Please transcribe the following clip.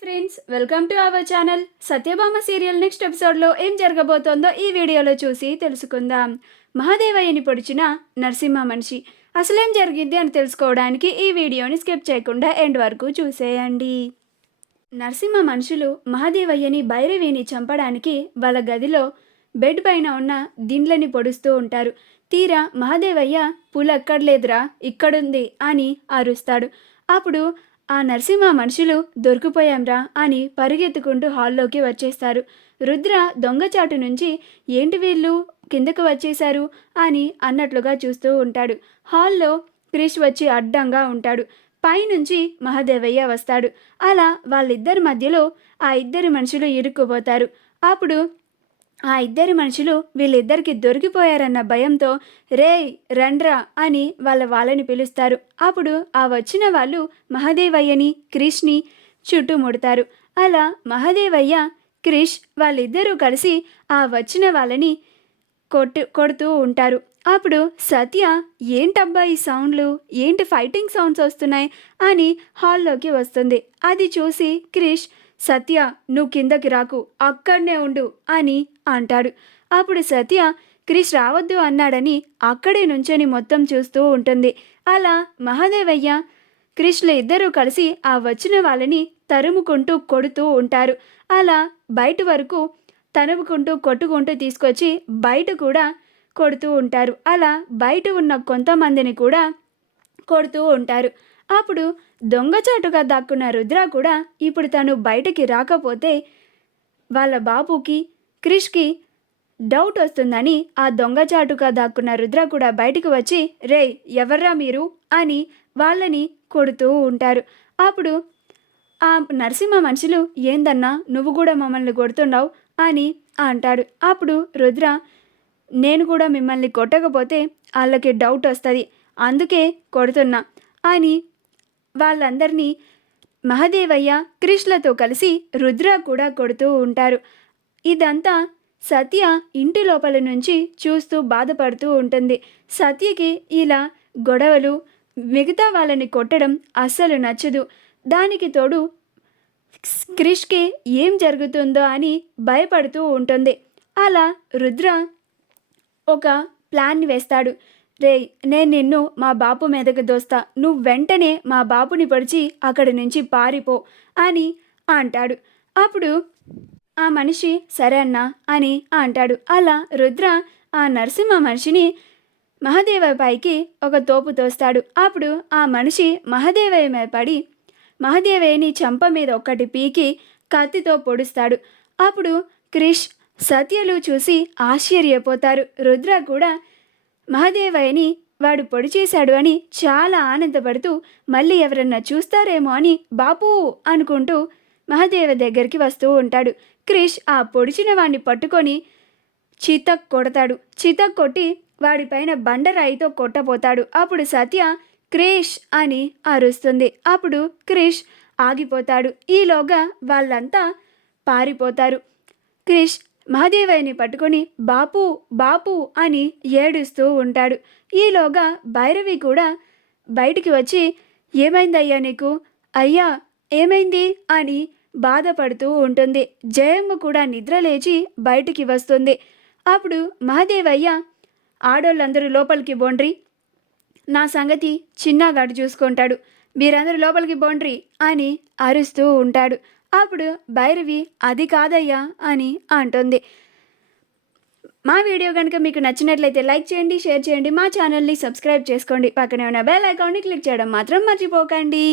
Friends, welcome to our channel. Satyabhama serial next ఎపిసోడ్లో ఏం జరగబోతోందో ఈ వీడియోలో చూసి తెలుసుకుందాం. మహాదేవయ్యని పొడిచిన నరసింహ మనిషి అసలేం జరిగింది అని తెలుసుకోవడానికి ఈ వీడియోని స్కిప్ చేయకుండా ఎండ్ వరకు చూసేయండి. నరసింహ మనుషులు మహాదేవయ్యని భైరవిని చంపడానికి వాళ్ళ గదిలో బెడ్ పైన ఉన్న దిండ్లని పొడుస్తూ ఉంటారు. తీరా మహాదేవయ్య పూలెక్కడలేదురా, ఇక్కడుంది అని అరుస్తాడు. అప్పుడు ఆ నరసింహ మనుషులు దొరికిపోయాంరా అని పరిగెత్తుకుంటూ హాల్లోకి వచ్చేస్తారు. రుద్ర దొంగచాటు నుంచి ఏంటి వీళ్ళు కిందకు వచ్చేశారు అని అన్నట్లుగా చూస్తూ ఉంటాడు. హాల్లో క్రిష్ వచ్చి అడ్డంగా ఉంటాడు. పైనుంచి మహాదేవయ్య వస్తాడు. అలా వాళ్ళిద్దరి మధ్యలో ఆ ఇద్దరి మనుషులు ఇరుక్కుపోతారు. అప్పుడు ఆ ఇద్దరి మనుషులు వీళ్ళిద్దరికి దొరికిపోయారన్న భయంతో రేయ్ రండ్రా అని వాళ్ళని పిలుస్తారు. అప్పుడు ఆ వచ్చిన వాళ్ళు మహాదేవయ్యని క్రిష్ని చుట్టుముడతారు. అలా మహాదేవయ్య క్రిష్ వాళ్ళిద్దరూ కలిసి ఆ వచ్చిన వాళ్ళని కొడుతూ ఉంటారు. అప్పుడు సత్య ఏంటబ్బా ఈ సౌండ్లు, ఏంటి ఫైటింగ్ సౌండ్స్ వస్తున్నాయి అని హాల్లోకి వస్తుంది. అది చూసి క్రిష్ సత్య నువ్వు కిందకి రాకు, అక్కడనే ఉండు అని అంటాడు. అప్పుడు సత్య క్రిష్ రావద్దు అన్నాడని అక్కడే నుంచొని మొత్తం చూస్తూ ఉంటుంది. అలా మహాదేవయ్య క్రిష్లు ఇద్దరూ కలిసి ఆ వచ్చిన వాళ్ళని తరుముకుంటూ కొడుతూ ఉంటారు. అలా బయట వరకు తరుముకుంటూ కొట్టుకుంటూ తీసుకొచ్చి బయట కూడా కొడుతూ ఉంటారు. అలా బయట ఉన్న కొంతమందిని కూడా కొడుతూ ఉంటారు. అప్పుడు దొంగచాటుగా దాక్కున్న రుద్ర కూడా ఇప్పుడు తను బయటికి రాకపోతే వాళ్ళ బాబుకి క్రిష్కి డౌట్ వస్తుందని ఆ దొంగచాటుగా దాక్కున్న రుద్ర కూడా బయటికి వచ్చి రేయ్ ఎవర్రా మీరు అని వాళ్ళని కొడుతూ ఉంటారు. అప్పుడు ఆ నరసింహ మనుషులు ఏందన్నా నువ్వు కూడా మమ్మల్ని కొడుతున్నావు అని అంటాడు. అప్పుడు రుద్ర నేను కూడా మిమ్మల్ని కొట్టకపోతే వాళ్ళకి డౌట్ వస్తుంది, అందుకే కొడుతున్నా అని వాళ్ళందరినీ మహాదేవయ్య క్రిష్లతో కలిసి రుద్ర కూడా కొడుతూ ఉంటారు. ఇదంతా సత్య ఇంటి లోపల నుంచి చూస్తూ బాధపడుతూ ఉంటుంది. సత్యకి ఇలా గొడవలు మిగతా వాళ్ళని కొట్టడం అస్సలు నచ్చదు. దానికి తోడు క్రిష్కి ఏం జరుగుతుందో అని భయపడుతూ ఉంటుంది. అలా రుద్ర ఒక ప్లాన్ వేస్తాడు. రేయ్ నేను నిన్ను మా బాపు మీదకు దోస్తా, నువ్వు వెంటనే మా బాపుని పొడిచి అక్కడి నుంచి పారిపో అని అంటాడు. అప్పుడు ఆ మనిషి సరే అన్నా అని అంటాడు. అలా రుద్ర ఆ నరసింహ మనిషిని మహాదేవయ్య పైకి ఒక తోపు తోస్తాడు. అప్పుడు ఆ మనిషి మహాదేవయ్య మీద పడి మహాదేవయ్యని చెంప మీద ఒక్కటి పీకి కత్తితో పొడుస్తాడు. అప్పుడు క్రిష్ సత్యలు చూసి ఆశ్చర్యపోతారు. రుద్ర కూడా మహాదేవయ్యని వాడు పొడి చేశాడు అని చాలా ఆనందపడుతూ మళ్ళీ ఎవరన్నా చూస్తారేమో అని బాపు అనుకుంటూ మహాదేవ దగ్గరికి వస్తూ ఉంటాడు. క్రిష్ ఆ పొడిచిన వాడిని పట్టుకొని చితక్ కొడతాడు. చితక్ కొట్టి వాడిపైన బండరాయితో కొట్టపోతాడు. అప్పుడు సత్య క్రిష్ అని అరుస్తుంది. అప్పుడు క్రిష్ ఆగిపోతాడు. ఈలోగా వాళ్ళంతా పారిపోతారు. క్రిష్ మహాదేవయ్యని పట్టుకొని బాపు బాపు అని ఏడుస్తూ ఉంటాడు. ఈలోగా భైరవి కూడా బయటికి వచ్చి ఏమైందయ్యా నీకు, అయ్యా ఏమైంది అని బాధపడుతూ ఉంటుంది. జయమ్మ కూడా నిద్రలేచి బయటికి వస్తుంది. అప్పుడు మహాదేవయ్య ఆడోళ్ళందరూ లోపలికి బోండ్రి, నా సంగతి చిన్నగాడు చూసుకుంటాడు, మీరందరూ లోపలికి బోండ్రి అని అరుస్తూ ఉంటాడు. అప్పుడు భైరవి అది కాదయ్యా అని అంటుంది. మా వీడియో కనుక మీకు నచ్చినట్లయితే లైక్ చేయండి, షేర్ చేయండి, మా ఛానల్ని సబ్స్క్రైబ్ చేసుకోండి, పక్కనే ఉన్న బెల్ ఐకాన్ని క్లిక్ చేయడం మాత్రం మర్చిపోకండి.